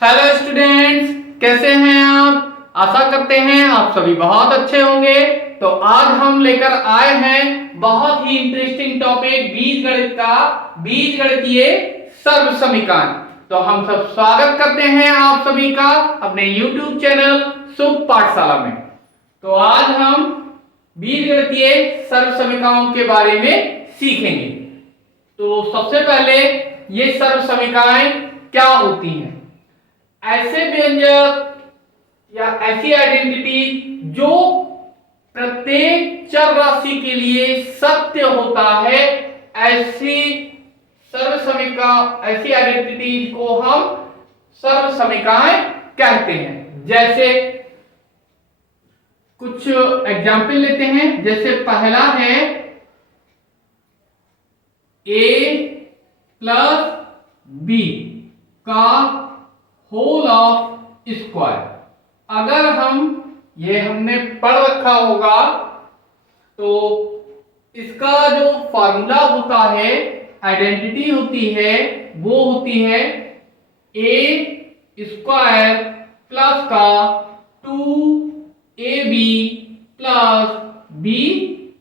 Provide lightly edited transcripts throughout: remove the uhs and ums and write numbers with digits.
Hello students, कैसे हैं आप। आशा करते हैं आप सभी बहुत अच्छे होंगे। तो आज हम लेकर आए हैं बहुत ही इंटरेस्टिंग टॉपिक बीजगणित का, बीजगणितीय सर्व समीकरण। तो हम सब स्वागत करते हैं आप सभी का अपने YouTube चैनल शुभ पाठशाला में। तो आज हम बीजगणितीय सर्व समीकरणों के बारे में सीखेंगे। तो सबसे पहले ये सर्व समीकरण क्या होती हैं। ऐसे व्यंजक या ऐसी आइडेंटिटी जो प्रत्येक चर राशि के लिए सत्य होता है, ऐसी सर्व समीकरण, ऐसी आइडेंटिटी को हम सर्व समीकरण कहते हैं। जैसे कुछ एग्जाम्पल लेते हैं। जैसे पहला है a प्लस बी का होल ऑफ स्क्वायर। अगर हम ये हमने पढ़ रखा होगा तो इसका जो फॉर्मूला होता है, आइडेंटिटी होती है, वो होती है a स्क्वायर प्लस का 2ab प्लस b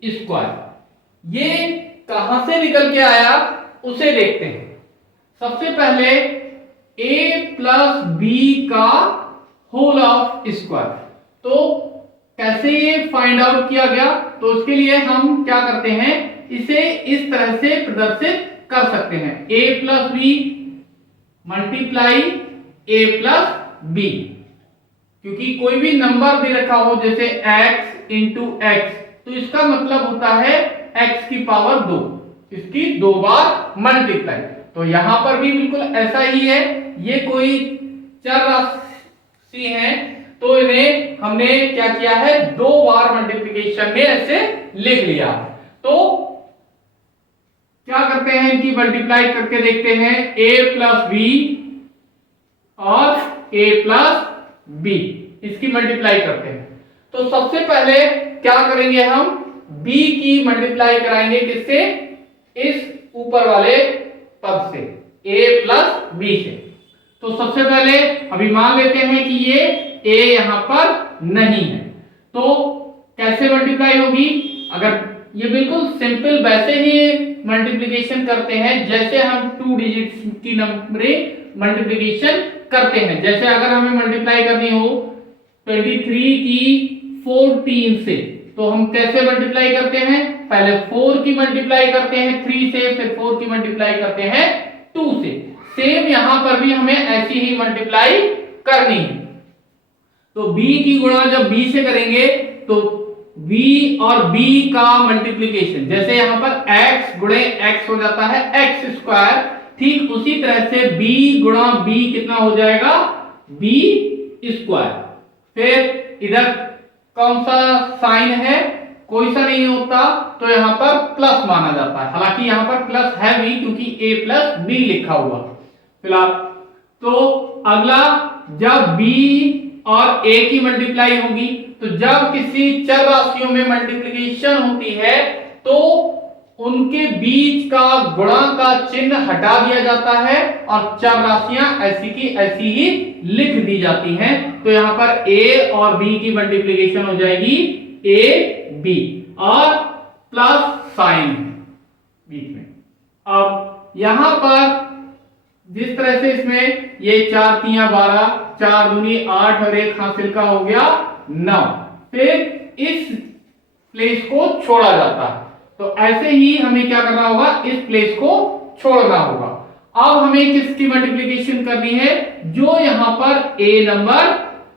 स्क्वायर। ये कहां से निकल के आया उसे देखते हैं। सबसे पहले a प्लस बी का होल ऑफ स्क्वायर। तो कैसे ये फाइंड आउट किया गया, तो उसके लिए हम क्या करते हैं, इसे इस तरह से प्रदर्शित कर सकते हैं। a plus b multiply a plus b. क्योंकि कोई भी नंबर दे रखा हो जैसे x इंटू एक्स, तो इसका मतलब होता है x की पावर 2, इसकी 2 बार मल्टीप्लाई। तो यहां पर भी बिल्कुल ऐसा ही है। ये कोई चर राशि है तो इन्हें हमने क्या किया है, 2 बार मल्टीप्लिकेशन में ऐसे लिख लिया। तो क्या करते हैं, इनकी मल्टीप्लाई करके देखते हैं a प्लस बी और a प्लस बी, इसकी मल्टीप्लाई करते हैं। तो सबसे पहले क्या करेंगे, हम b की मल्टीप्लाई कराएंगे किससे, इस ऊपर वाले पद से, a प्लस बी से। तो सबसे पहले अभी मान लेते हैं कि ये a यहां पर नहीं है, तो कैसे मल्टीप्लाई होगी। अगर ये बिल्कुल सिंपल वैसे ही मल्टीप्लिकेशन करते हैं जैसे हम 2 डिजिट्स की नंबरिंग मल्टीप्लिकेशन करते हैं। जैसे अगर हमें मल्टीप्लाई करनी हो 23 की 14 से, तो हम कैसे मल्टीप्लाई करते हैं, पहले 4 की मल्टीप्लाई करते हैं 3 से, फिर 4 की मल्टीप्लाई करते हैं 2 से। सेम यहां पर भी हमें ऐसी ही मल्टीप्लाई करनी है। तो b की गुणा जब b से करेंगे तो b और b का मल्टीप्लिकेशन, जैसे यहां पर x गुणे x हो जाता है x स्क्वायर, ठीक उसी तरह से b गुणा b कितना हो जाएगा, b स्क्वायर। फिर इधर कौन सा साइन है, कोई सा नहीं होता, तो यहां पर प्लस माना जाता है। हालांकि यहां पर प्लस है भी क्योंकि a प्लस बी लिखा हुआ फिलहाल। तो अगला, जब b और a की मल्टीप्लाई होगी, तो जब किसी चर राशियों में मल्टीप्लिकेशन होती है तो उनके बीच का गुणा का चिन्ह हटा दिया जाता है और चर राशियां ऐसी की ऐसी ही लिख दी जाती हैं। तो यहां पर a और b की मल्टीप्लिकेशन हो जाएगी a b और प्लस साइन बीच में। अब यहां पर जिस तरह से इसमें ये 4 तिया 12, 4 दूनी 8 और 1 हासिल का हो गया 9, फिर इस प्लेस को छोड़ा जाता है। तो ऐसे ही हमें क्या करना होगा, इस प्लेस को छोड़ना होगा। अब हमें किसकी मल्टीप्लिकेशन करनी है, जो यहां पर a नंबर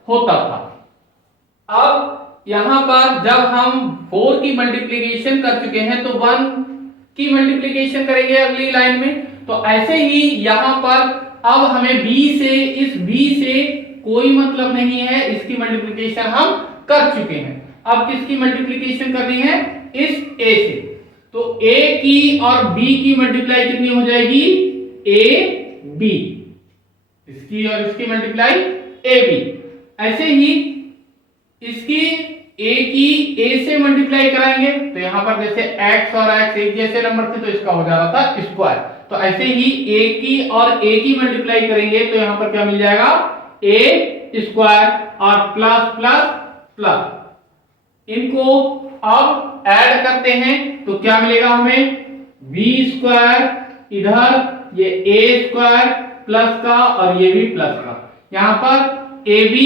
होता था। अब यहां पर जब हम 4 की मल्टीप्लिकेशन कर चुके हैं तो 1 की मल्टीप्लिकेशन करेंगे अगली लाइन में। तो ऐसे ही यहां पर अब हमें b से, इस b से कोई मतलब नहीं है, इसकी मल्टीप्लिकेशन हम कर चुके हैं। अब किसकी मल्टीप्लिकेशन करनी है, इस a से। तो a की और b की मल्टीप्लाई कितनी हो जाएगी, a b, इसकी और इसकी मल्टीप्लाई a b। ऐसे ही इसकी a की a से मल्टीप्लाई कराएंगे, तो यहां पर जैसे x और x एक जैसे नंबर थे तो इसका हो जा रहा था स्क्वायर। तो ऐसे ही a की और a की मल्टीप्लाई करेंगे तो यहां पर क्या मिल जाएगा, a स्क्वायर और प्लस प्लस प्लस। इनको अब ऐड करते हैं तो क्या मिलेगा हमें, b स्क्वायर, इधर ये a स्क्वायर प्लस का और ये भी प्लस का। यहां पर ab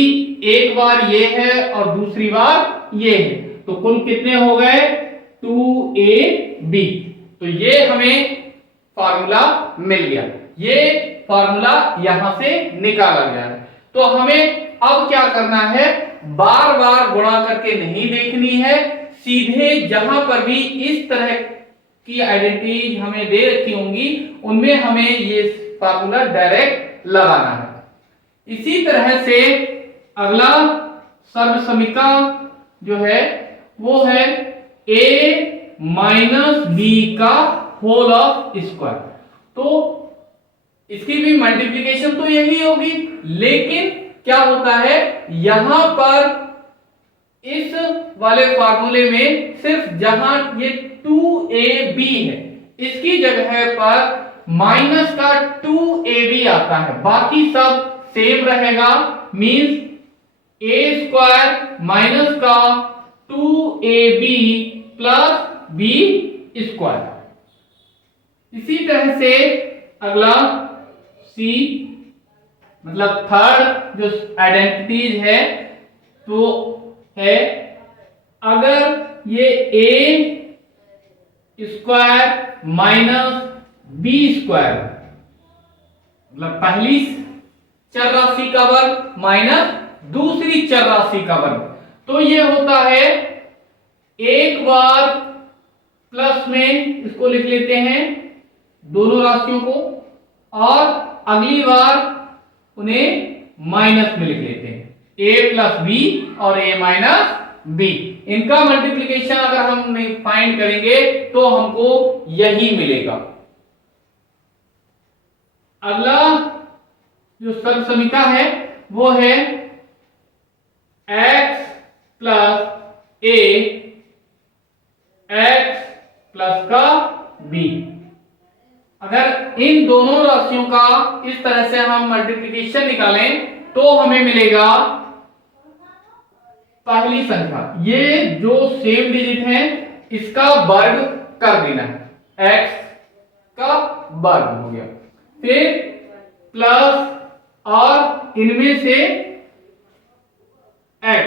एक बार ये है और दूसरी बार ये है, तो कुल कितने हो गए, 2ab। तो ये हमें फार्मूला मिल गया, ये फार्मूला यहां से निकाला गया है। तो हमें अब क्या करना है, बार बार गुणा करके नहीं देखनी है, सीधे जहां पर भी इस तरह की आइडेंटिटीज हमें दे रखी होंगी उनमें हमें ये फार्मूला डायरेक्ट लगाना है। इसी तरह से अगला सर्वसमीका जो है वो है a माइनस बी का होल ऑफ स्क्वायर। तो इसकी भी मल्टीप्लिकेशन तो यही होगी, लेकिन क्या होता है यहां पर इस वाले फार्मूले में सिर्फ जहां ये 2ab है इसकी जगह पर माइनस का 2ab आता है, बाकी सब सेम रहेगा। मींस a स्क्वायर माइनस का 2ab प्लस b स्क्वायर। इसी तरह से अगला c मतलब थर्ड जो आइडेंटिटीज है तो है, अगर ये a square minus b square मतलब पहली चर राशि का वर्ग माइनस दूसरी चर राशि का वर्ग, तो ये होता है एक बार प्लस में इसको लिख लेते हैं दोनों राशियों को, और अगली बार उन्हें माइनस में लिख लेते हैं, a प्लस बी और a माइनस बी। इनका मल्टीप्लिकेशन अगर हम फाइंड करेंगे तो हमको यही मिलेगा। अगला जो सर्वसमीका है वो है x plus a x plus का b। अगर इन दोनों राशियों का इस तरह से हम मल्टीप्लिकेशन निकालें तो हमें मिलेगा पहली संख्या, ये जो सेम डिजिट है इसका वर्ग कर देना है, x का वर्ग हो गया, फिर प्लस और इनमें से x,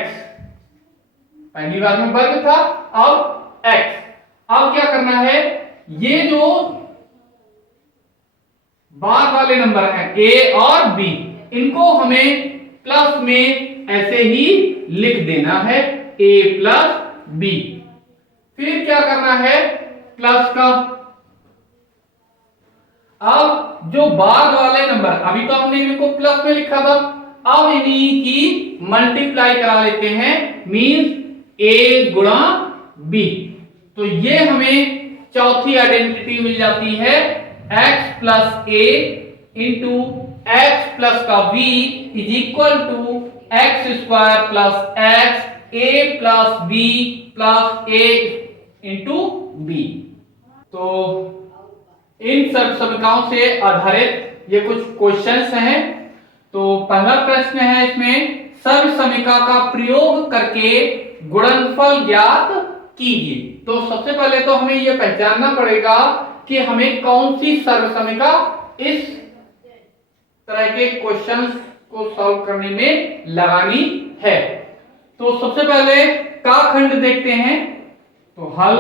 पहली बार में वर्ग था अब x। अब क्या करना है, ये जो बार वाले नंबर हैं a और b इनको हमें प्लस में ऐसे ही लिख देना है a प्लस b। फिर क्या करना है, प्लस का, अब जो बाद वाले नंबर अभी तो हमने इनको प्लस में लिखा था, अब इन्हीं की मल्टीप्लाई करा लेते हैं, मींस a गुणा b। तो ये हमें चौथी आइडेंटिटी मिल जाती है x plus a into x plus का v is equal to x square plus x a plus b plus a into b। तो इन सर्वसमीकाओं से आधारित ये कुछ क्वेश्चंस हैं। तो पहला प्रश्न है इसमें, सर्वसमीका का प्रयोग करके गुणनफल ज्ञात कीजिए। तो सबसे पहले तो हमें यह पहचानना पड़ेगा कि हमें कौन सी सर्वसमीका इस तरह के क्वेश्चंस को सॉल्व करने में लगानी है। तो सबसे पहले का खंड देखते हैं, तो हल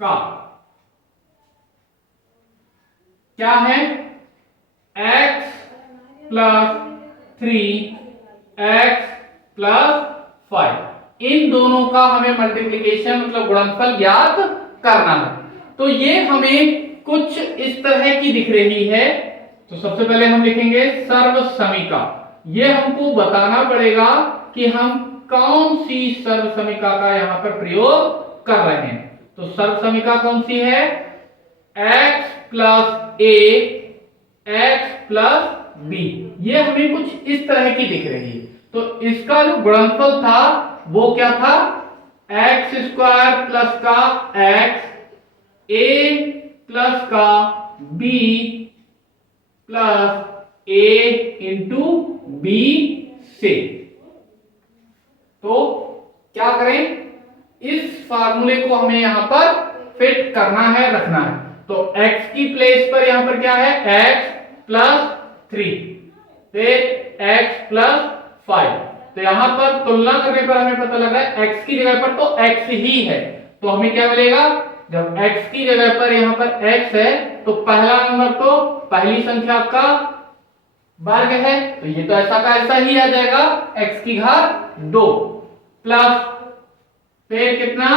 का क्या है, x प्लस 3x प्लस 5, इन दोनों का हमें मल्टीप्लिकेशन मतलब गुणनफल ज्ञात करना है। तो ये हमें कुछ इस तरह की दिख रही है। तो सबसे पहले हम लिखेंगे सर्वसमीका, ये हमको बताना पड़ेगा कि हम कौन सी सर्वसमीका का यहां पर प्रयोग कर रहे हैं। तो सर्वसमीका कौन सी है, x plus a x plus b, ये हमें कुछ इस तरह की दिख रही है। तो इसका जो गुणनफल था वो क्या था, एक्स स्क्वायर प्लस का एक्स, ए प्लस का B plus a into b से। तो क्या करें, इस फार्मूले को हमें यहां पर फिट करना है, रखना है। तो x की प्लेस पर यहां पर क्या है, x प्लस 3, फिर x प्लस 5। तो यहां पर तुलना करने पर हमें पता लग रहा है x की जगह पर तो x ही है, तो हमें क्या मिलेगा, जब x की जगह पर यहां पर x है तो पहला नंबर तो पहली संख्या का वर्ग है, तो ये तो ऐसा का ऐसा ही आ जाएगा, x की घात 2 प्लस फिर कितना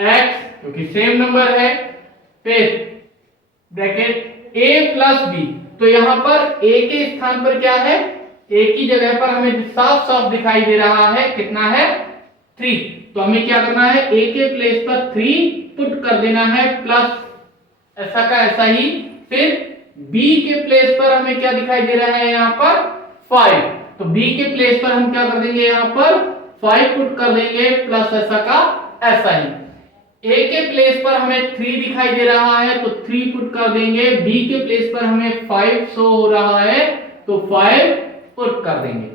x, क्योंकि सेम नंबर है, फिर ब्रैकेट a प्लस b। तो यहां पर a के स्थान पर क्या है, a की जगह पर हमें साफ साफ दिखाई दे रहा है कितना है 3। तो हमें क्या करना है, a के प्लेस पर 3 पुट कर देना है प्लस ऐसा का ऐसा ही। फिर b के प्लेस पर हमें क्या दिखाई दे रहा है यहाँ पर 5, तो b के प्लेस पर हम क्या कर देंगे, यहाँ पर 5 पुट कर देंगे प्लस ऐसा का ऐसा ही। a के प्लेस पर हमें 3 दिखाई दे रहा है तो 3 पुट कर देंगे, b के प्लेस पर हमें 5 शो हो रहा है तो 5 पुट कर देंगे।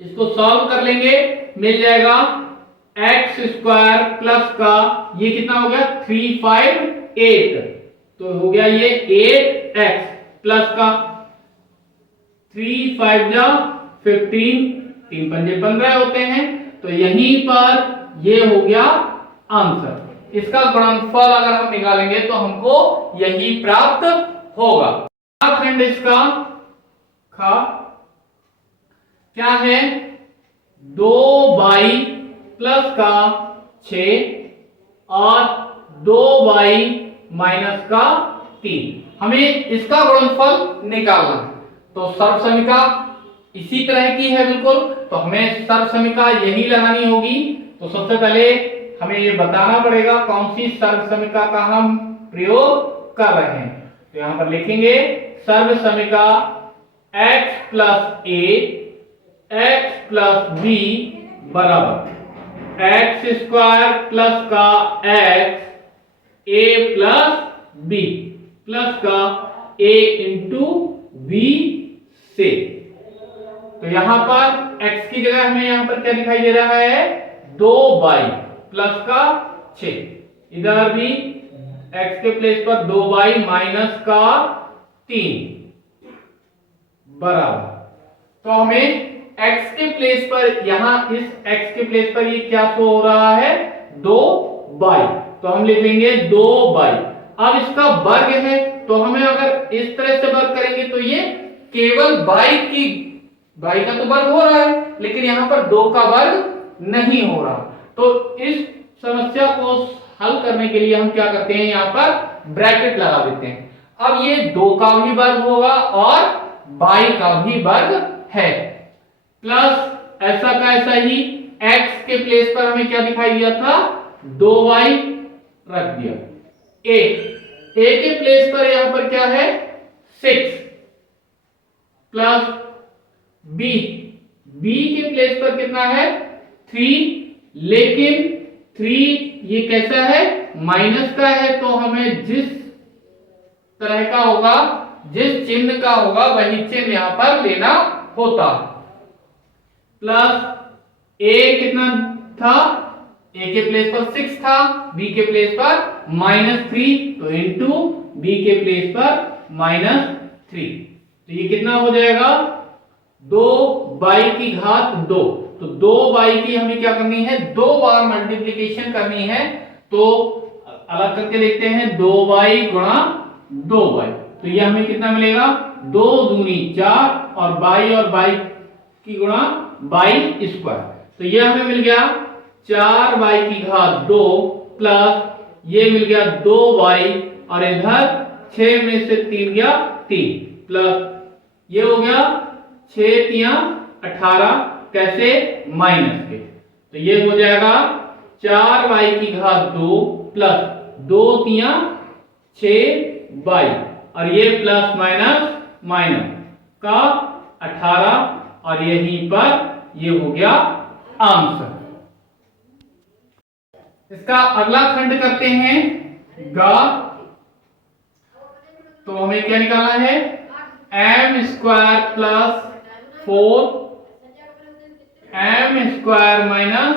इसको सॉल्व कर लेंगे, मिल जाएगा एक्स स्क्वायर प्लस का ये कितना हो गया 3 5 8, तो हो गया ये 8x प्लस का 3 5 जा 15, 3 पंजे 15 होते हैं, तो यहीं पर ये हो गया आंसर। इसका गुणनफल अगर हम निकालेंगे तो हमको यही प्राप्त होगा। खंड इसका खा क्या है, 2y प्लस का 6 और 2y माइनस का 3। हमें इसका गुणनफल निकालना है, तो सर्वसमीका इसी तरह की है बिल्कुल, तो हमें सर्वसमीका यही लगानी होगी। तो सबसे पहले हमें ये बताना पड़ेगा कौन सी सर्वसमीका का हम प्रयोग कर रहे हैं। तो यहां पर लिखेंगे सर्वसमीका x plus a x plus b बराबर एक्स स्क्वायर प्लस का x a plus b plus का a इंटू b से। तो यहां पर x की जगह हमें यहां पर क्या दिखाई दे रहा है, 2y प्लस का 6, इधर भी x के प्लेस पर 2y माइनस का 3 बराबर। तो हमें x के प्लेस पर यहां इस x के प्लेस पर ये क्या शो हो रहा है 2y, तो हम लिख लेंगे 2y। अब इसका वर्ग है, तो हमें अगर इस तरह से वर्ग करेंगे तो ये केवल y का तो वर्ग हो रहा है, लेकिन यहां पर 2 का वर्ग नहीं हो रहा। तो इस समस्या को हल करने के लिए हम क्या करते हैं, यहां पर ब्रैकेट लगा देते हैं। अब ये 2 का भी वर्ग होगा और y का भी वर्ग है, प्लस ऐसा का ऐसा ही x के प्लेस पर हमें क्या दिखाई दिया था 2y रख दिया, a के प्लेस पर यहां पर क्या है 6 प्लस b के प्लेस पर कितना है 3, लेकिन 3 ये कैसा है माइनस का है, तो हमें जिस तरह का होगा, जिस चिन्ह का होगा वही चिन्ह यहां पर लेना होता। प्लस a कितना था, a के प्लेस पर 6 था, b के प्लेस पर -3, तो इंटू b के प्लेस पर -3, तो ये कितना हो जाएगा 2y की घात 2। तो 2y की हमें क्या करनी है, 2 बार मल्टीप्लीकेशन करनी है, तो अलग करके देखते हैं 2y गुणा 2y, तो ये हमें कितना मिलेगा 2 दूनी 4 और y की गुणा y स्क्वायर, तो ये हमें मिल गया 4y की घात 2 प्लस ये मिल गया 2y और इधर 6 में से 3 गया 3 प्लस ये हो गया 6 तिया 18, कैसे माइनस के, तो ये हो जाएगा 4y की घात 2 प्लस 2 तिया 6y और ये प्लस माइनस माइनस का 18 और यहीं पर ये हो गया आंसर। इसका अगला खंड करते हैं गा। तो हमें क्या निकालना है, m square plus 4 m square minus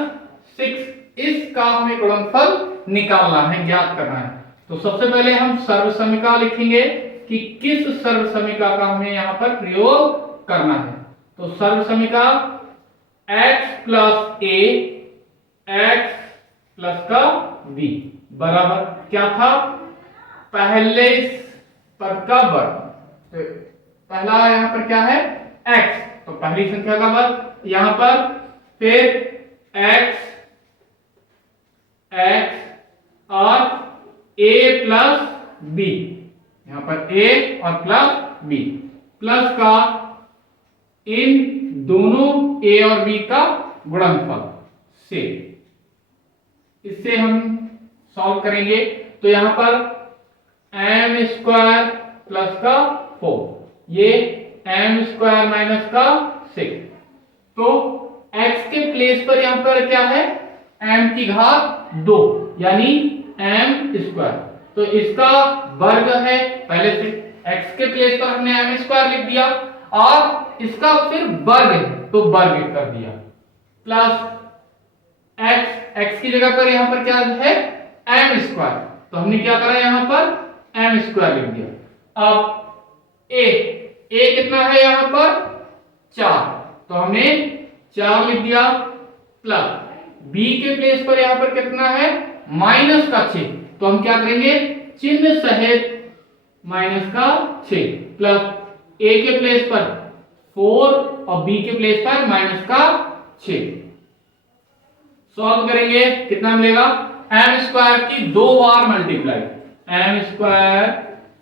6, इसका हमें गुणनफल निकालना है, ज्ञात करना है। तो सबसे पहले हम सर्वसमीका लिखेंगे कि किस सर्वसमीका का हमें यहां पर प्रयोग करना है। तो सर्वसमीका x plus a x plus का b बराबर क्या था, पहले पद का वर्ग। तो पहला यहां पर क्या है x, तो पहली संख्या का वर्ग यहां पर, फिर x और a प्लस b, यहां पर a और प्लस b, प्लस का इन दोनों a और b का गुणनफल से, इससे हम सॉल्व करेंगे। तो यहां पर एम स्क्वायर प्लस का 4, ये एम स्क्वायर माइनस का 6, तो x के प्लेस पर यहां पर क्या है, m की घात 2 यानी m स्क्वायर, तो इसका वर्ग है, पहले से x के प्लेस पर हमने m स्क्वायर लिख दिया और इसका फिर वर्ग है तो वर्ग कर दिया, प्लस x की जगह पर यहां पर क्या है m स्क्वायर, तो हमने क्या करा यहां पर m स्क्वायर लिख दिया। अब a कितना है यहां पर 4, तो हमने 4 लिख दिया, प्लस b के प्लेस पर यहां पर कितना है माइनस का 6, तो हम क्या करेंगे चिन्ह सहित माइनस का 6, प्लस a के प्लेस पर 4 और b के प्लेस पर माइनस का 6, सॉल्व करेंगे कितना मिलेगा, एम स्क्वायर की 2 बार multiply, M square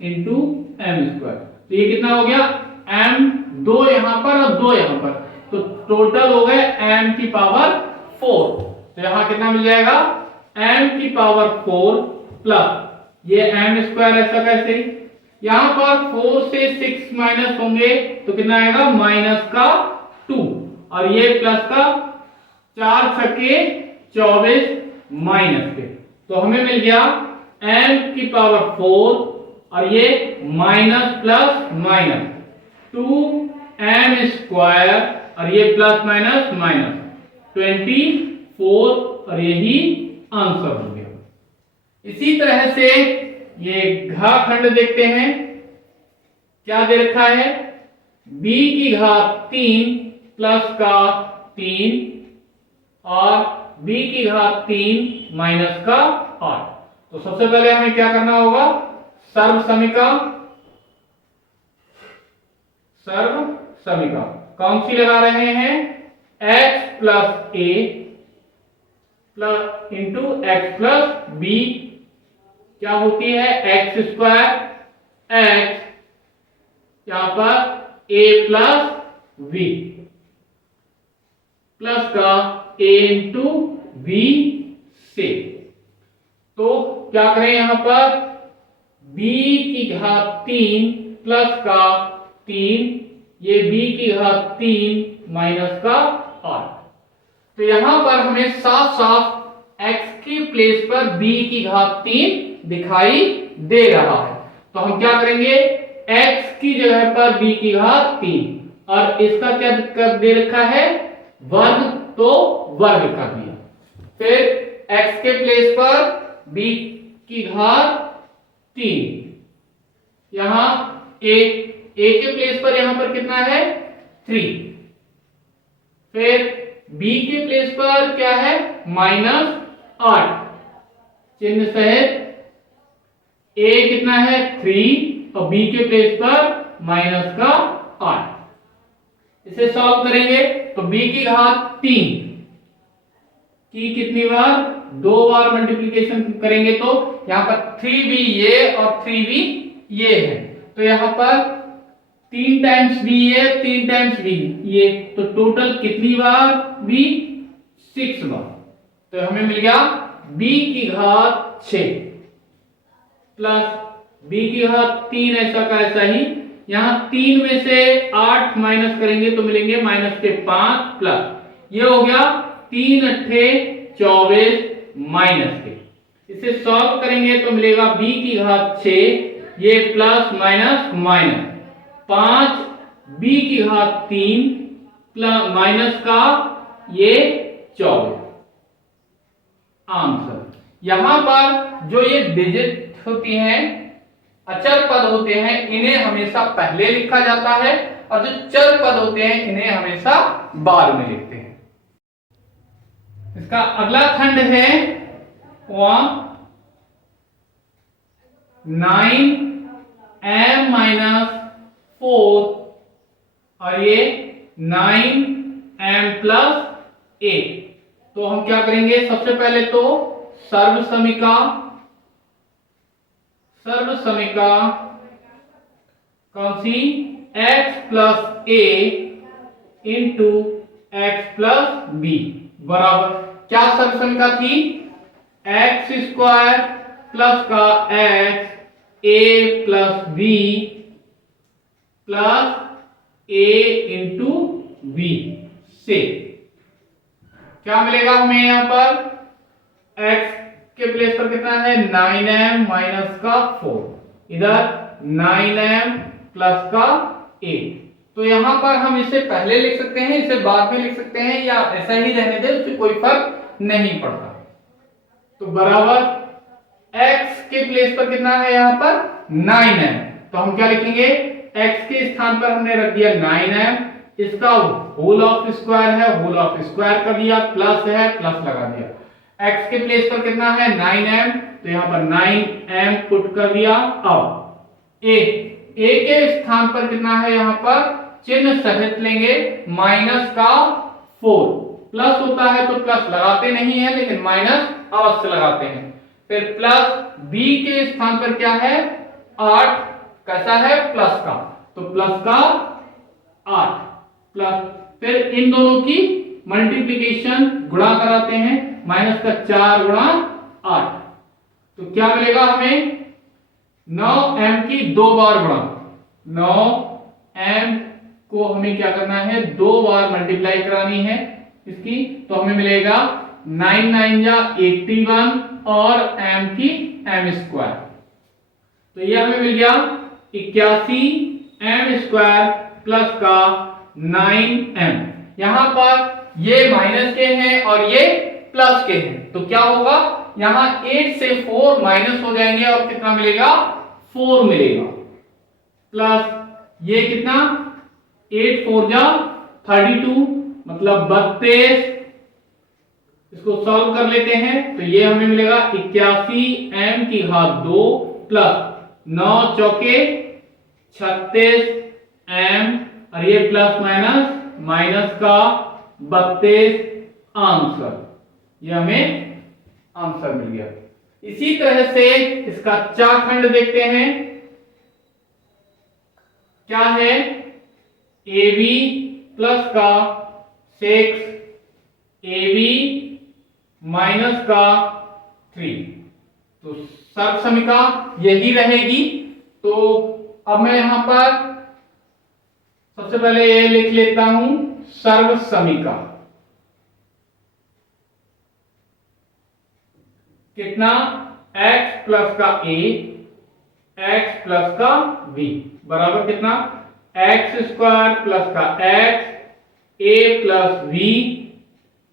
into M square, तो ये कितना हो गया m 2 यहां पर और 2 यहां पर, तो टोटल हो गए m की पावर 4, तो यहां कितना मिल जाएगा m की पावर 4 प्लस ये m स्क्वायर ऐसा कैसे, यहां पर 4 से 6 माइनस होंगे तो कितना आएगा माइनस का 2, और ये प्लस का 4 छक्के 24 माइनस के, तो हमें मिल गया m की पावर 4 और ये minus plus minus 2m square और ये प्लस माइनस माइनस 24, और यही आंसर हो गया। इसी तरह से ये घा खंड देखते हैं, क्या दे रखा है, b की घात 3 प्लस का 3 और b की घात 3 माइनस का 8। तो सबसे पहले हमें क्या करना होगा, सर्व समीका कौन सी लगा रहे हैं, x plus a plus into x plus b, क्या होती है एक्स स्क्वायर एक्स, यहां पर a प्लस v प्लस का a इंटू v से, तो क्या करें यहां पर b की घात 3 प्लस का 3, ये b की घात 3 माइनस का 8, तो यहां पर हमें साफ साफ x के प्लेस पर b की घात 3 दिखाई दे रहा है, तो हम क्या करेंगे x की जगह पर b की घात 3 और इसका क्या कर दे रखा है वर्ग, तो वर्ग कर दिया, फिर x के प्लेस पर b की घात 3, यहां a के प्लेस पर यहां पर कितना है 3, फिर b के प्लेस पर क्या है -8 चिन्ह सहित, a कितना है 3 और b के प्लेस पर माइनस का 8, इसे सॉल्व करेंगे तो b की घात 3 की कितनी बार 2 बार मल्टीप्लिकेशन करेंगे तो यहां पर 3b ये और 3b ये है, तो यहां पर 3 टाइम्स b ये 3 टाइम्स b ये, तो टोटल कितनी बार b 6 बार, तो हमें मिल गया b की घात 6 प्लस b की घात 3 ऐसा का ऐसा ही, यहां 3 में से 8 माइनस करेंगे तो मिलेंगे -5 प्लस ये हो गया 3 अट्ठे 24 माइनस के। इसे सॉल्व करेंगे तो मिलेगा b की घात 6, ये प्लस माइनस माइनस 5 b की घात 3 प्लस माइनस का ये 24 आंसर। यहां पर जो ये डिजिट होती हैं, अचर पद होते हैं, इन्हें हमेशा पहले लिखा जाता है और जो चर पद होते हैं इन्हें हमेशा बाद में लिखते हैं। इसका अगला खंड है 9m-4 और ये 9m+8। तो हम क्या करेंगे, सबसे पहले तो सर्व समीका कौन सी, x plus a into x plus b बराबर क्या सर्व समीका थी, एक्स स्क्वायर प्लस का x a plus b plus a into b से क्या मिलेगा हमें, यहां पर x के प्लेस पर कितना है 9m माइनस का 4, इधर 9m प्लस का 8। तो यहां पर हम इसे पहले लिख सकते हैं, इसे बाद में लिख सकते हैं, या ऐसा ही रहने दें, उससे कोई फर्क नहीं पड़ता। तो बराबर x के प्लेस पर कितना है यहां पर 9m, तो हम क्या लिखेंगे, x के स्थान पर हमने रख दिया 9m, इसका होल ऑफ स्क्वायर है, होल ऑफ स्क्वायर कर दिया, प्लस है प्लस लगा दिया। x के प्लेस पर कितना है 9m, तो यहां पर 9m पुट कर दिया। अब a के स्थान पर कितना है, यहां पर चिन्ह सहित लेंगे माइनस का 4, प्लस होता है तो प्लस लगाते नहीं है लेकिन माइनस अवश्य लगाते हैं। फिर प्लस b के स्थान पर क्या है 8, कैसा है प्लस का, तो प्लस का 8 प्लस, फिर इन दोनों की मल्टीप्लिकेशन गुणा कराते हैं, माइनस का 4 गुणा 8, तो क्या मिलेगा हमें 9m की 2 बार गुणा, 9m को हमें क्या करना है 2 बार मल्टीप्लाई करानी है इसकी, तो हमें मिलेगा 9 9 या 81 और m की m स्क्वायर, तो ये हमें मिल गया 81 m स्क्वायर प्लस का 9m। यहां पर ये माइनस के हैं और ये प्लस के हैं, तो क्या होगा यहां 8 से 4 माइनस हो जाएंगे और कितना मिलेगा 4 मिलेगा, प्लस ये कितना 8 4 जा 32 मतलब 32, इसको सॉल्व कर लेते हैं तो ये हमें मिलेगा 81 m की घात 2 प्लस 9 चौके 36 m और ये प्लस माइनस माइनस का 32 आंसर, ये हमें आंसर मिल गया। इसी तरह से इसका चा खंड देखते हैं, क्या है ab प्लस का 6 ab माइनस का 3, तो सर्व समीका यही रहेगी। तो अब मैं यहां पर सबसे पहले ये लिख लेता हूं सर्व समीका, कितना x प्लस का a x प्लस का b बराबर कितना x स्क्वायर प्लस का x a plus v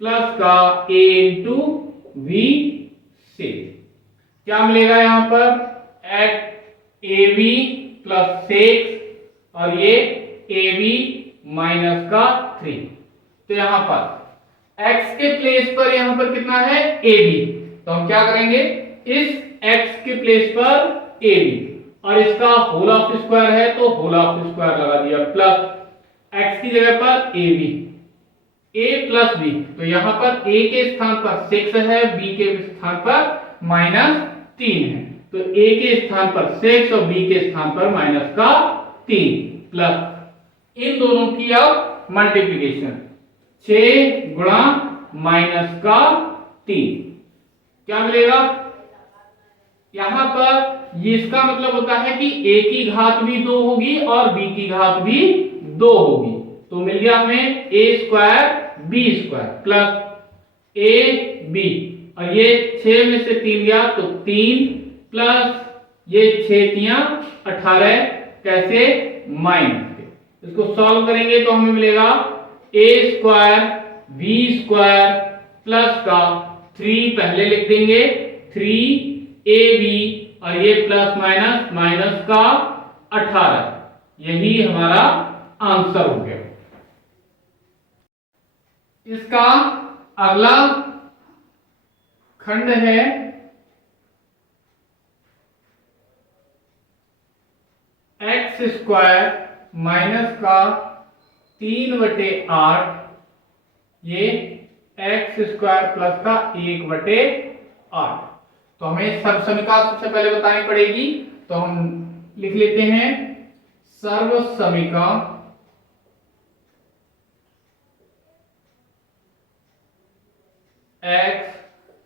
plus का a इंटू v से क्या मिलेगा यहां पर x ab प्लस 6 और ये ab माइनस का 3, तो यहां पर x के प्लेस पर यहां पर कितना है ab, तो हम क्या करेंगे इस x के प्लेस पर ab और इसका होल ऑफ स्क्वायर है तो होल ऑफ स्क्वायर लगा दिया, प्लस x की जगह पर ab a प्लस b, तो यहां पर a के स्थान पर 6 है, b के स्थान पर -3 है, तो a के स्थान पर 6 और b के स्थान पर माइनस का 3 प्लस इन दोनों की अब मल्टीप्लिकेशन 6 गुणा माइनस का 3 क्या मिलेगा, यहां पर ये इसका मतलब होता है कि a की घात भी 2 होगी और b की घात भी 2 होगी, तो मिल गया हमें a square b square plus a b और ये 6 में से 3 गया तो 3 प्लस ये 6 तियां 18, कैसे माइनस के। इसको सॉल्व करेंगे तो हमें मिलेगा a square v square plus का 3 पहले लिख देंगे 3ab और ये प्लस माइनस माइनस का 18, यही हमारा आंसर हो गया। इसका अगला खंड है एक्स स्क्वायर माइनस का 3/8, ये एक्स स्क्वायर प्लस का 1/8। तो हमें सर्व समीकरण सबसे पहले बतानी पड़ेगी, तो हम लिख लेते हैं सर्व समीकरण x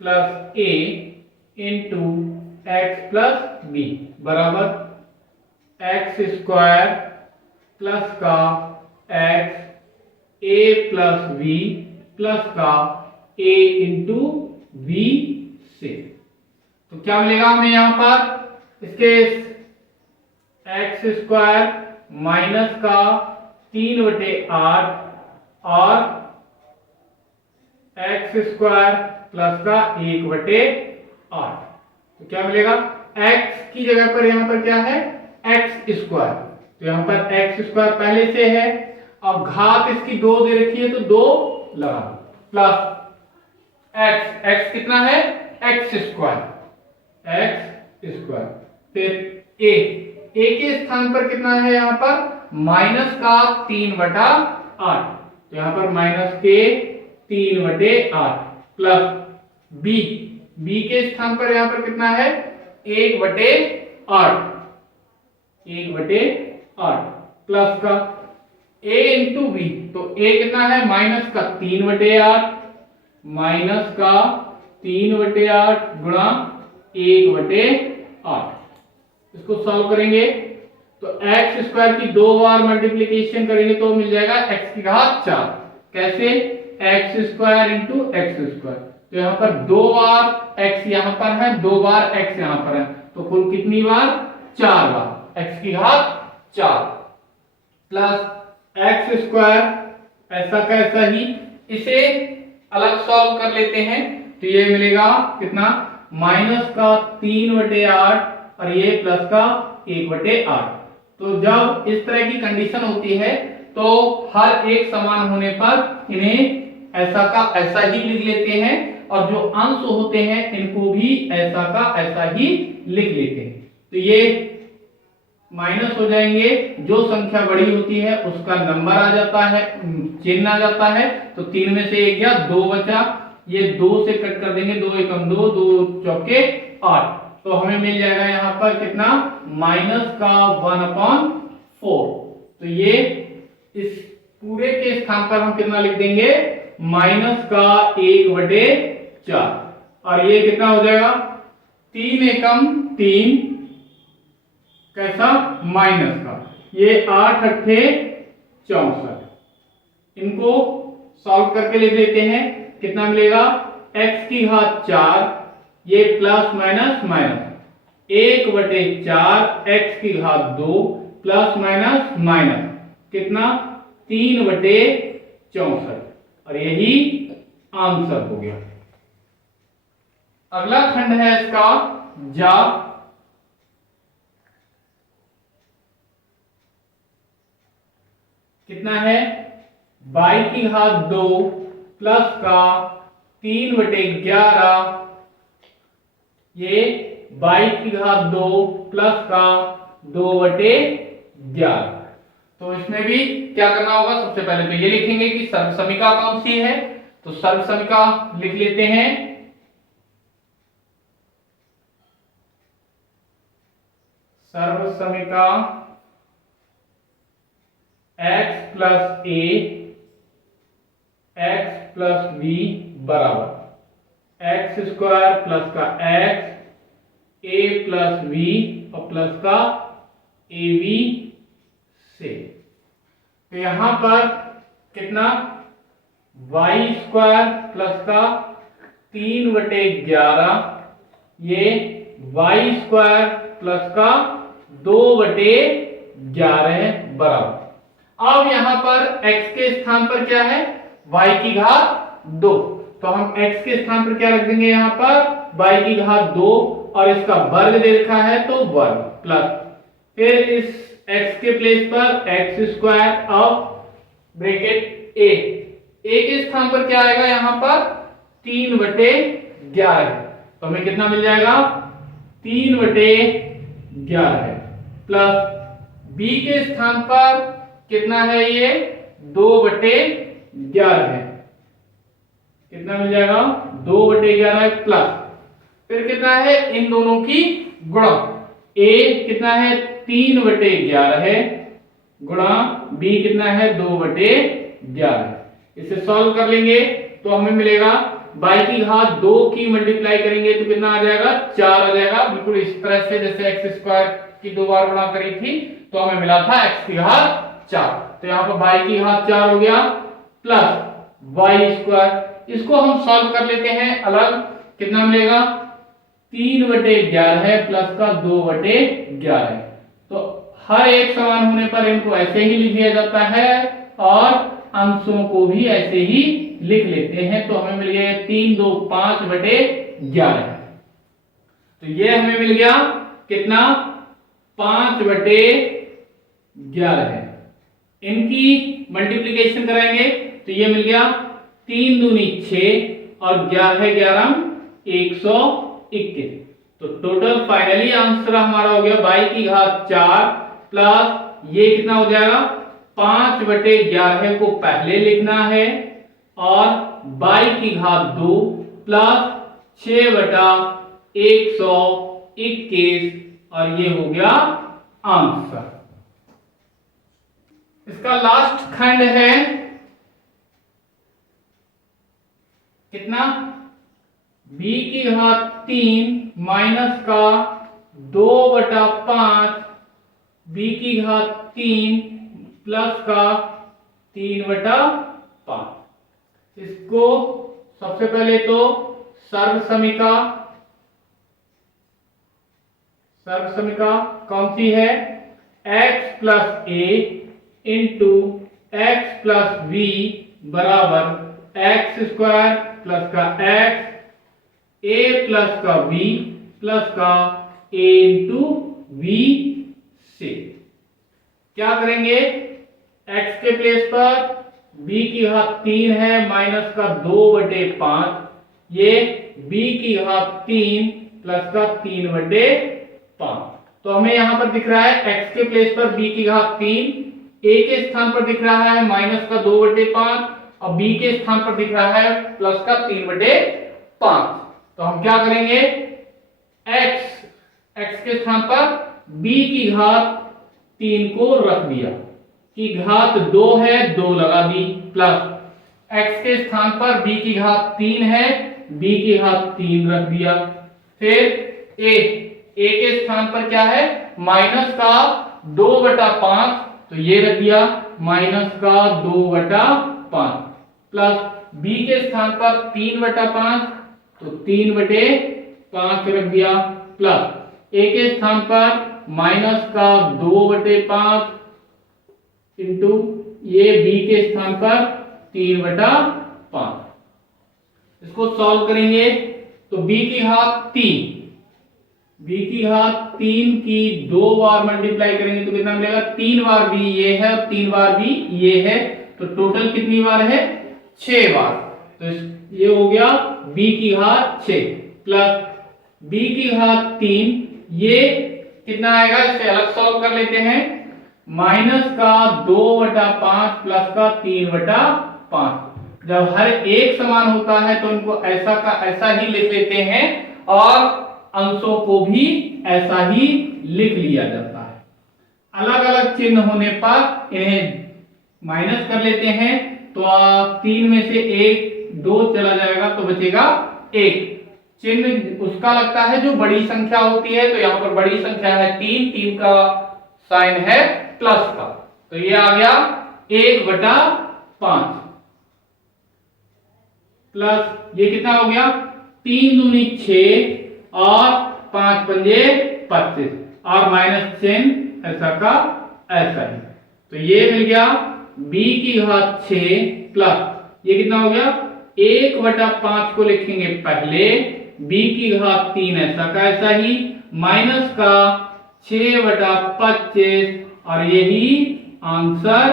plus a into x plus b बराबर एक्स स्क्वायर प्लस का x a plus v plus का a इंटू v से। तो क्या मिलेगा हमें यहां पर, इसके एक्स स्क्वायर माइनस का 3/8 और एक्स स्क्वायर प्लस का 1/8। तो क्या मिलेगा, x की जगह पर यहां पर क्या है एक्स स्क्वायर, तो यहां पर एक्स स्क्वायर पहले से है, अब घात इसकी 2 दे रखी है तो 2 लगा प्लस एक्स कितना है एक्स स्क्वायर फिर a के स्थान पर कितना है यहां पर माइनस का 3/8, तो यहां पर माइनस के 3/8 प्लस b के स्थान पर यहां पर कितना है 1/8 प्लस का a इंटू बी, तो a कितना है माइनस का 3/8 माइनस का 3/8 गुणा 1/8। इसको सॉल्व करेंगे तो एक्स स्क्वायर की 2 बार मल्टीप्लीकेशन करेंगे तो मिल जाएगा x की घात 4, कैसे x square into x square, तो यहाँ पर 2 बार x यहाँ पर है 2 बार x यहाँ पर है, तो कुल कितनी बार 4 बार x की घात 4 प्लस एक्स स्क्वायर ऐसा का ऐसा ही, इसे अलग सॉल्व कर लेते हैं तो ये मिलेगा कितना माइनस का 3/8 और ये प्लस का 1/8। तो जब इस तरह की कंडीशन होती है तो हर एक समान होने पर इन्हें ऐसा का ऐसा ही लिख लेते हैं और जो अंश होते हैं इनको भी ऐसा का ऐसा ही लिख लेते हैं। तो ये माइनस हो जाएंगे, जो संख्या बड़ी होती है उसका नंबर आ जाता है, चिन्ह आ जाता है, तो 3 में से 1 गया 2 बचा, ये 2 से कट कर देंगे 2 एकम 2 2 चौके 8, तो हमें मिल जाएगा यहाँ पर कितना माइनस का 1/4। तो ये इस पूरे के स्थान पर हम कितना लिख देंगे माइनस का 1/4 और ये कितना हो जाएगा 3 एकम 3 कैसा माइनस का, ये 8 अट्ठे 64, इनको सॉल्व करके लिख देते हैं कितना मिलेगा x की घात 4, ये प्लस माइनस माइनस 1/4 x की घात 2 प्लस माइनस माइनस कितना 3/64 और यही आंसर हो गया। अगला खंड है इसका जा, कितना है y की घात 2 प्लस का 3/11, ये y की घात 2 प्लस का 2/11। तो इसमें भी क्या करना होगा, सबसे पहले तो ये लिखेंगे कि सर्वसमिका कौन सी है, तो सर्वसमिका लिख लेते हैं सर्वसमिका x plus a x plus b बराबर एक्स स्क्वायर प्लस का x a प्लस b और प्लस का ab से। तो यहां पर कितना y स्क्वायर प्लस का 3/11, ये वाई स्क्वायर प्लस का 2/11 बराबर। अब यहां पर x के स्थान पर क्या है, y की घात 2, तो हम x के स्थान पर क्या रख देंगे, यहां पर y की घात 2 और इसका वर्ग दे रखा है तो वर्ग प्लस, फिर इस x के प्लेस पर x square of bracket a के स्थान पर क्या आएगा, यहां पर 3/11, तो हमें कितना मिल जाएगा 3/11 प्लस b के स्थान पर कितना है, ये 2/11 है, कितना मिल जाएगा 2/11 प्लस, फिर कितना है इन दोनों की गुणा, a कितना है 3/11 है गुणा b कितना है 2/11, इसे सॉल्व कर लेंगे तो हमें मिलेगा y की घात 2 की मल्टीप्लाई करेंगे तो कितना आ जाएगा 4 आ जाएगा, बिल्कुल इस तरह से जैसे एक्स स्क्वायर की 2 बार गुणा करी थी तो हमें मिला था x की घात 4, तो यहाँ पर y की घात 4 हो गया प्लस वाई स्क्वायर, इसको हम सॉल्व कर लेते हैं अलग, कितना मिलेगा 3/11 प्लस का 2/11, तो हर एक समान होने पर इनको ऐसे ही लिख दिया जाता है और अंशों को भी ऐसे ही लिख लेते हैं, तो हमें मिल गया 3 2 5/11, तो ये हमें मिल गया कितना 5/11 है, इनकी मल्टीप्लिकेशन कराएंगे तो ये मिल गया 3 दूनी 6 और 11 121, तो टोटल फाइनली आंसर हमारा हो गया y की घात 4 प्लस ये कितना हो जाएगा 5/11 को पहले लिखना है और y की घात 2 प्लस 6/121 और ये हो गया आंसर। इसका लास्ट खंड है कितना b की घात 3 माइनस का 2/5 b की घात 3 प्लस का 3/5, इसको सबसे पहले तो सर्वसमिका कौन सी है, x plus a into x plus v बराबर एक्स स्क्वायर प्लस का एक्स a प्लस का b प्लस का a इंटू वी से, क्या करेंगे x के प्लेस पर b की घात 3 है माइनस का 2/5, ये b की घात 3 प्लस का 3/5, तो हमें यहां पर दिख रहा है x के प्लेस पर b की घात 3, a के स्थान पर दिख रहा है माइनस का 2/5 और b के स्थान पर दिख रहा है प्लस का 3/5, तो हम क्या करेंगे x के स्थान पर b की घात 3 को रख दिया, की घात 2 है 2 लगा दी, प्लस x के स्थान पर b की घात 3 है b की घात 3 रख दिया, फिर a के स्थान पर क्या है माइनस का 2/5 तो ये रख दिया माइनस का 2/5 प्लस b के स्थान पर 3/5 तो 3/5 रख दिया, प्लस a के स्थान पर माइनस का 2/5 इंटू ये b के स्थान पर 3/5, इसको सॉल्व करेंगे तो b की घात 3 की 2 बार मल्टीप्लाई करेंगे तो कितना मिलेगा 3 बार b ये है और 3 बार b ये है, तो टोटल कितनी बार है 6 बार, तो ये हो गया b की घात 6 प्लस b की घात 3, ये कितना आएगा इसे अलग सॉल्व कर लेते हैं, माइनस का 2/5 प्लस का 3/5, जब हर एक समान होता है तो इनको ऐसा का ऐसा ही लिख लेते हैं और अंशों को भी ऐसा ही लिख लिया जाता है, अलग अलग चिन्ह होने पर इन्हें माइनस कर लेते हैं तो 3 में से 2 चला जाएगा तो बचेगा 1, चिन्ह उसका लगता है जो बड़ी संख्या होती है, तो यहाँ पर बड़ी संख्या है 3 का साइन है प्लस का, तो ये आ गया 1/5 प्लस ये कितना हो गया 3 दूनी 6 और 5 पंजे 25 और -10 ऐसा का ऐसा ही। तो ये मिल गया b की घात 6 प्लस ये कितना हो गया 1/5 को लिखेंगे पहले, b की घात 3 ऐसा का ऐसा ही, माइनस का 6/25 और यही आंसर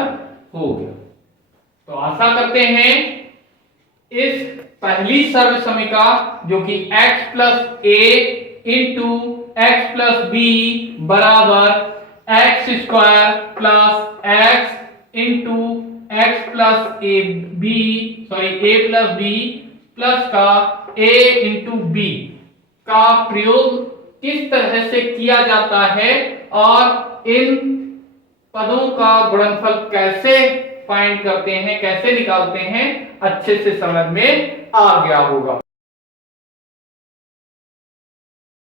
हो गया। तो आशा करते हैं इस पहली सर्व समीका जो कि x plus a into x plus b बराबर x square plus x into x plus a b a plus b plus का a इंटू बी का प्रयोग किस तरह से किया जाता है और इन पदों का गुणनफल कैसे फाइंड करते हैं, कैसे निकालते हैं, अच्छे से समझ में आ गया होगा।